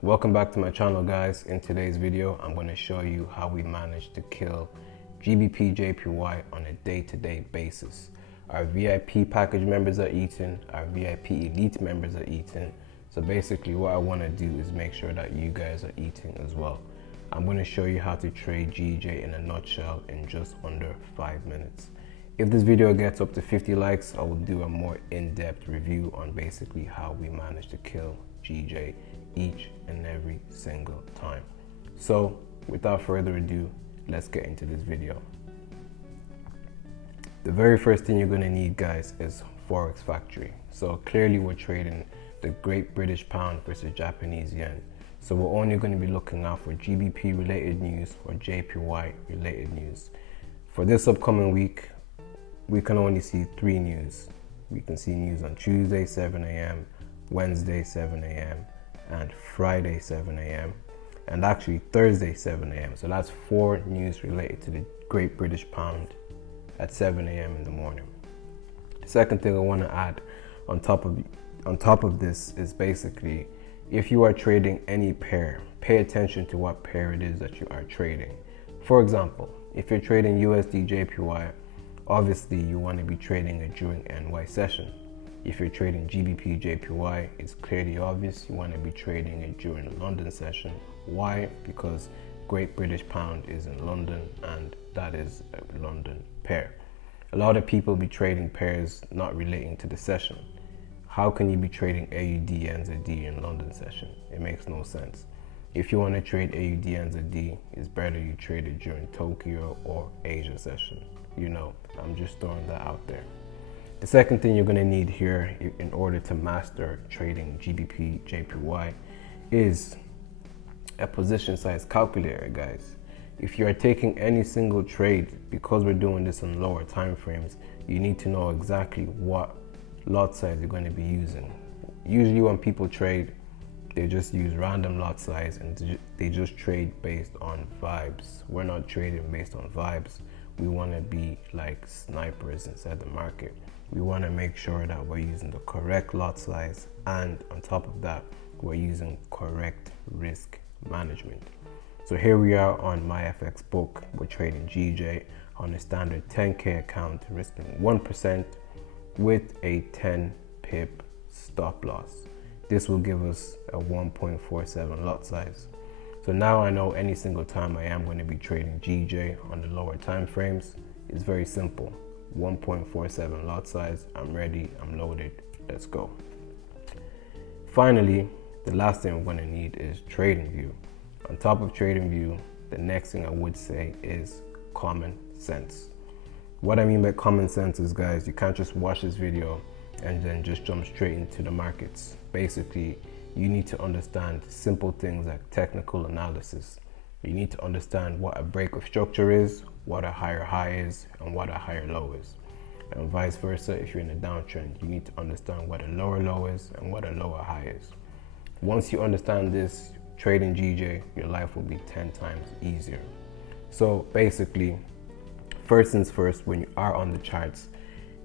Welcome back to my channel, guys. In today's video I'm going to show you how we managed to kill GBP JPY on a day-to-day basis. Our VIP package members are eating, our VIP elite members are eating. So basically what I want to do is make sure that you guys are eating as well. I'm going to show you how to trade GJ in a nutshell in just under 5 minutes. If this video gets up to 50 likes, I will do a more in-depth review on basically how we managed to kill GJ each and every single time. So without further ado, let's get into this video. The very first thing you're going to need, guys, is Forex Factory. So clearly we're trading the Great British Pound versus Japanese Yen. So we're only going to be looking out for GBP related news or JPY related news. For this upcoming week, we can only see 3 news. We can see news on Tuesday 7 a.m., Wednesday 7 a.m., and Friday 7 a.m. and actually Thursday 7 a.m. So that's 4 news related to the Great British Pound at 7 a.m. in the morning. The second thing I want to add on top of this is basically, if you are trading any pair, pay attention to what pair it is that you are trading. For example, if you're trading USD JPY, obviously you want to be trading it during NY session. If you're trading GBP JPY, it's clearly obvious you want to be trading it during the London session. Why? Because Great British Pound is in London and that is a London pair. A lot of people be trading pairs not relating to the session. How can you be trading AUD NZD in London session? It makes no sense. If you want to trade AUD NZD, it's better you trade it during Tokyo or Asia session. You know, I'm just throwing that out there. The second thing you're going to need here in order to master trading GBP JPY is a position size calculator, guys. If you are taking any single trade, because we're doing this in lower time frames, you need to know exactly what lot size you're going to be using. Usually when people trade, they just use random lot size and they just trade based on vibes. We're not trading based on vibes. We want to be like snipers inside the market. We want to make sure that we're using the correct lot size, and on top of that, we're using correct risk management. So here we are on MyFX book. We're trading GJ on a standard 10k account, risking 1% with a 10 pip stop loss. This will give us a 1.47 lot size. So now I know any single time I am going to be trading GJ on the lower time frames, it's very simple. 1.47 lot size, I'm ready, I'm loaded, let's go. Finally, the last thing we're going to need is TradingView. On top of TradingView, the next thing I would say is common sense. What I mean by common sense is, guys, you can't just watch this video and then just jump straight into the markets. Basically, you need to understand simple things like technical analysis. You need to understand what a break of structure is, what a higher high is, and what a higher low is. And vice versa, if you're in a downtrend, you need to understand what a lower low is and what a lower high is. Once you understand this, trading GJ, your life will be 10 times easier. So basically, first things first, when you are on the charts,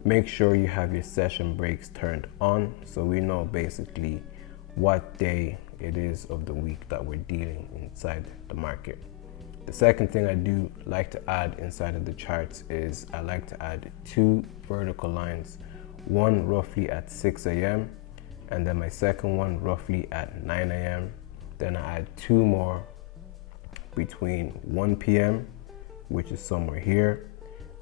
make sure you have your session breaks turned on so we know basically what day it is of the week that we're dealing inside the market. The second thing I do like to add inside of the charts is I like to add 2 vertical lines, one roughly at 6 a.m. and then my second one roughly at 9 a.m. Then I add 2 more between 1 p.m., which is somewhere here,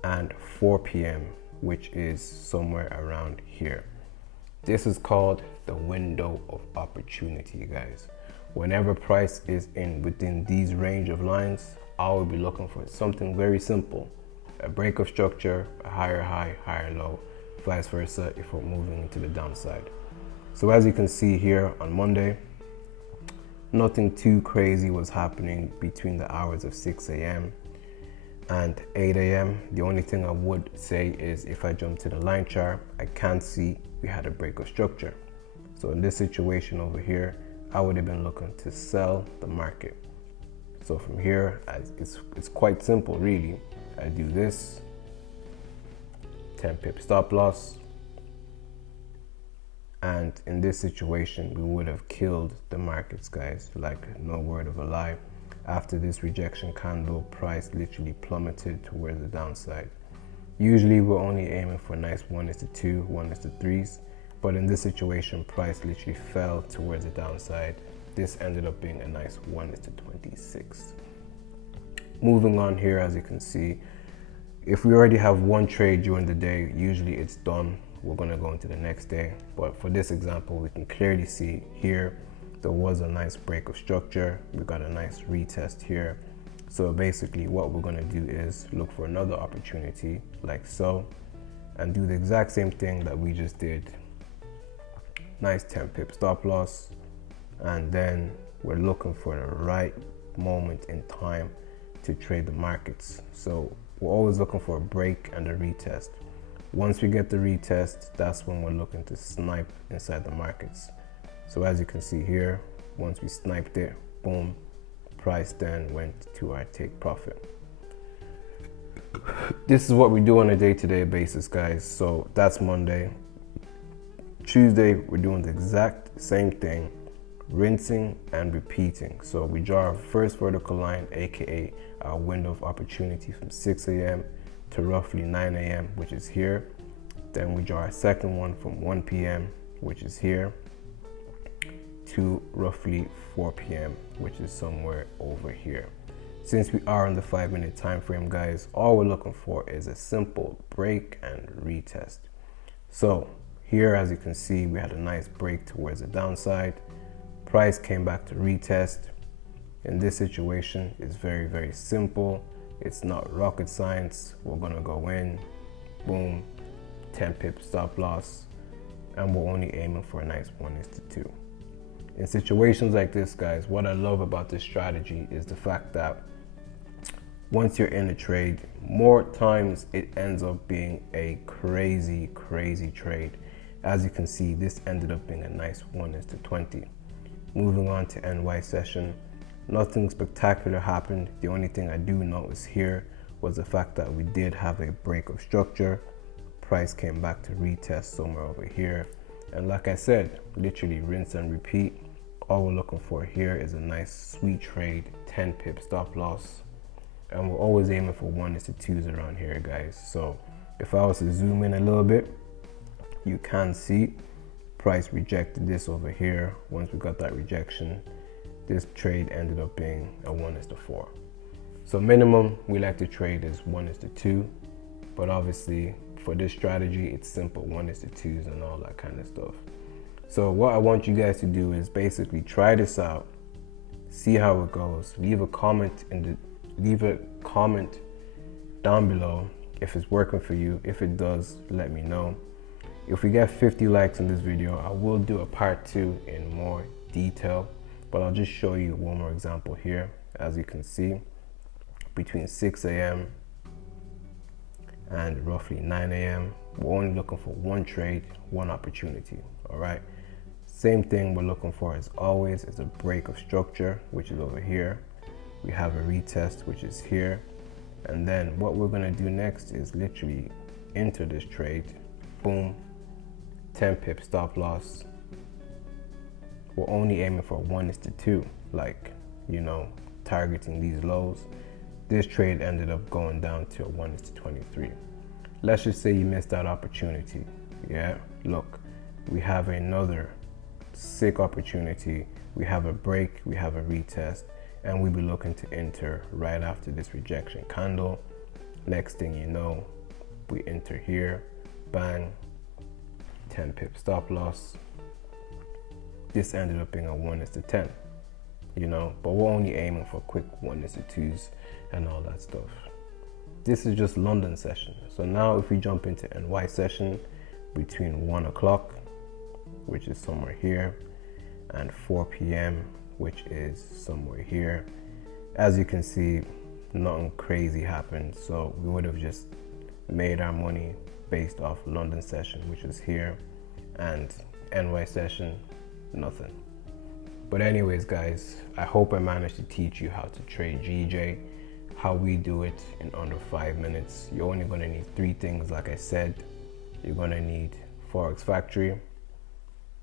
and 4 p.m., which is somewhere around here. This is called the window of opportunity, guys. Whenever price is within these range of lines, I will be looking for something very simple. A break of structure, a higher high, higher low, vice versa if we're moving into the downside. So as you can see here on Monday, nothing too crazy was happening between the hours of 6 a.m. and 8 a.m. The only thing I would say is if I jump to the line chart, I can see we had a break of structure. So in this situation over here, I would have been looking to sell the market. So from here, it's quite simple really. I do this, 10 pip stop loss, And in this situation, we would have killed the markets, guys, like no word of a lie. After this rejection candle, price literally plummeted towards the downside. Usually we're only aiming for nice 1:2, 1:3s, but in this situation, price literally fell towards the downside. This ended up being a nice 1:26. Moving on here, as you can see, if we already have one trade during the day, usually it's done. We're gonna go into the next day. But for this example, we can clearly see here, there was a nice break of structure. We got a nice retest here. So basically what we're gonna do is look for another opportunity like so, and do the exact same thing that we just did. Nice 10 pip stop loss. And then we're looking for the right moment in time to trade the markets. So we're always looking for a break and a retest. Once we get the retest, that's when we're looking to snipe inside the markets. So as you can see here, once we sniped it, boom, price then went to our take profit. This is what we do on a day-to-day basis, guys. So that's Monday. Tuesday, we're doing the exact same thing, rinsing and repeating. So we draw our first vertical line, aka our window of opportunity, from 6 a.m. to roughly 9 a.m., which is here. Then we draw our second one from 1 p.m., which is here, to roughly 4 p.m., which is somewhere over here. Since we are on the 5-minute time frame, guys, all we're looking for is a simple break and retest. So here, as you can see, we had a nice break towards the downside. Price came back to retest. In this situation, it's very, very simple. It's not rocket science. We're gonna go in, boom, 10 pip stop loss, and we're only aiming for a nice 1:2. In situations like this, guys, what I love about this strategy is the fact that once you're in a trade, more times it ends up being a crazy, crazy trade. As you can see, this ended up being a nice 1:20. Moving on to NY session, nothing spectacular happened. The only thing I do notice here was the fact that we did have a break of structure. Price came back to retest somewhere over here. And like I said, literally rinse and repeat. All we're looking for here is a nice sweet trade, 10 pip stop loss. And we're always aiming for 1:2s around here, guys. So if I was to zoom in a little bit, you can see price rejected this over here. Once we got that rejection, this trade ended up being a 1:4. So minimum we like to trade is 1:2, but obviously for this strategy, it's simple 1:2s and all that kind of stuff. So what I want you guys to do is basically try this out, see how it goes. Leave a comment down below if it's working for you. If it does, let me know. If we get 50 likes in this video, I will do a part 2 in more detail, but I'll just show you one more example here. As you can see, between 6 a.m. and roughly 9 a.m., we're only looking for one trade, one opportunity. All right, same thing we're looking for as always is a break of structure, which is over here. We have a retest, which is here. And then what we're gonna do next is literally enter this trade, boom, 10 pip stop loss. We're only aiming for 1:2, like, you know, targeting these lows. This trade ended up going down to a 1:23. Let's just say you missed that opportunity. Yeah, look, we have another sick opportunity. We have a break, we have a retest, and we'll be looking to enter right after this rejection candle. Next thing you know, we enter here, bang, 10 pip stop loss. This ended up being a 1:10, you know, but we're only aiming for quick 1:2s and all that stuff. This is just London session. So now if we jump into NY session between 1 o'clock, which is somewhere here, and 4 p.m., which is somewhere here, as you can see, nothing crazy happened. So we would have just made our money based off London session, which is here, and NY session, nothing. But anyways, guys, I hope I managed to teach you how to trade GJ, how we do it in under 5 minutes. You're only gonna need 3 things. Like I said, you're gonna need Forex Factory,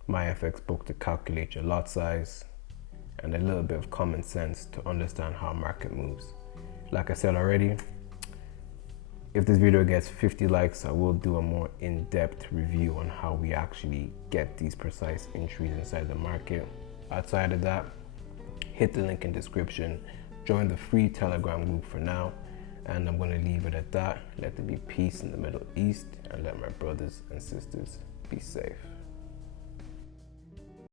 my FX book to calculate your lot size, and a little bit of common sense to understand how market moves. Like I said already, if this video gets 50 likes, I will do a more in-depth review on how we actually get these precise entries inside the market. Outside of that, hit the link in description, join the free Telegram group for now, and I'm going to leave it at that. Let there be peace in the Middle East, and let my brothers and sisters be safe.